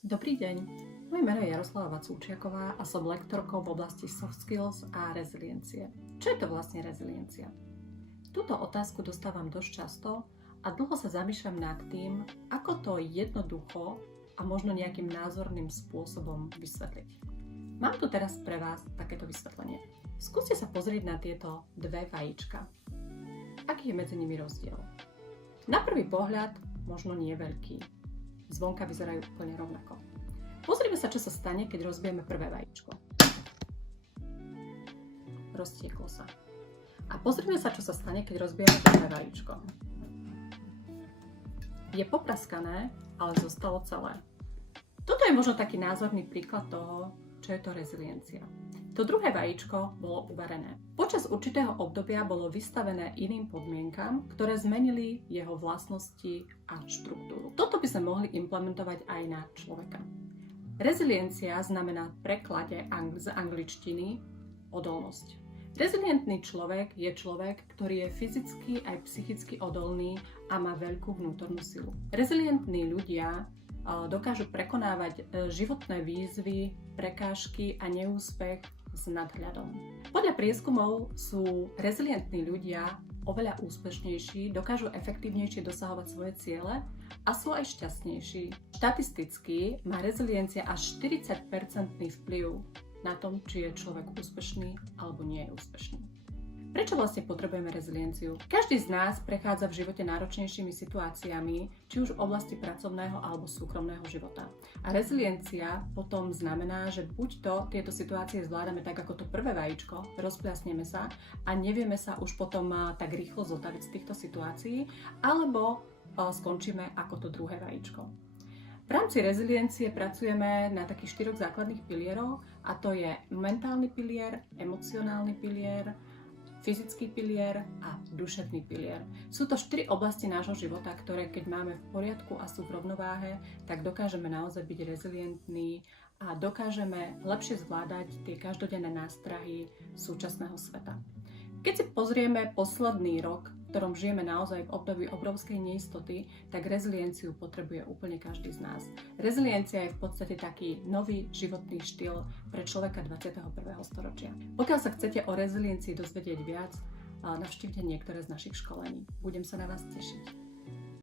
Dobrý deň, moje meno je Jaroslava Vacúčiaková a som lektorkou v oblasti soft skills a reziliencie. Čo je to vlastne reziliencia? Túto otázku dostávam dosť často a dlho sa zamýšľam nad tým, ako to jednoducho a možno nejakým názorným spôsobom vysvetliť. Mám tu teraz pre vás takéto vysvetlenie. Skúste sa pozrieť na tieto dve vajíčka. Aký je medzi nimi rozdiel? Na prvý pohľad možno nie veľký. Zvonka vyzerajú úplne rovnako. Pozrime sa, čo sa stane, keď rozbijeme prvé vajíčko. Roztieklo sa. A pozrime sa, čo sa stane, keď rozbijeme druhé vajíčko. Je popraskané, ale zostalo celé. Toto je možno taký názorný príklad toho, čo je to reziliencia. To druhé vajíčko bolo uvarené. Počas určitého obdobia bolo vystavené iným podmienkam, ktoré zmenili jeho vlastnosti a štruktúru. Toto by sme mohli implementovať aj na človeka. Reziliencia znamená v preklade z angličtiny odolnosť. Rezilientný človek je človek, ktorý je fyzicky aj psychicky odolný a má veľkú vnútornú silu. Rezilientní ľudia dokážu prekonávať životné výzvy, prekážky a neúspech s nadhľadom. Podľa prieskumov sú rezilientní ľudia oveľa úspešnejší, dokážu efektívnejšie dosahovať svoje ciele a sú aj šťastnejší. Štatisticky má reziliencia až 40% vplyv na tom, či je človek úspešný alebo nie je úspešný. Prečo vlastne potrebujeme rezilienciu? Každý z nás prechádza v živote náročnejšími situáciami, či už v oblasti pracovného alebo súkromného života. A reziliencia potom znamená, že buď tieto situácie zvládame tak ako to prvé vajíčko, rozpľasneme sa a nevieme sa už potom tak rýchlo zotaviť z týchto situácií, alebo skončíme ako to druhé vajíčko. V rámci reziliencie pracujeme na takých 4 základných pilieroch, a to je mentálny pilier, emocionálny pilier, fyzický pilier a duševný pilier. Sú to 4 oblasti nášho života, ktoré keď máme v poriadku a sú v rovnováhe, tak dokážeme naozaj byť rezilientní a dokážeme lepšie zvládať tie každodenné nástrahy súčasného sveta. Keď si pozrieme posledný rok, v ktorom žijeme naozaj v období obrovskej neistoty, tak rezilienciu potrebuje úplne každý z nás. Reziliencia je v podstate taký nový životný štýl pre človeka 21. storočia. Pokiaľ sa chcete o reziliencii dozvedieť viac, navštívte niektoré z našich školení. Budem sa na vás tešiť.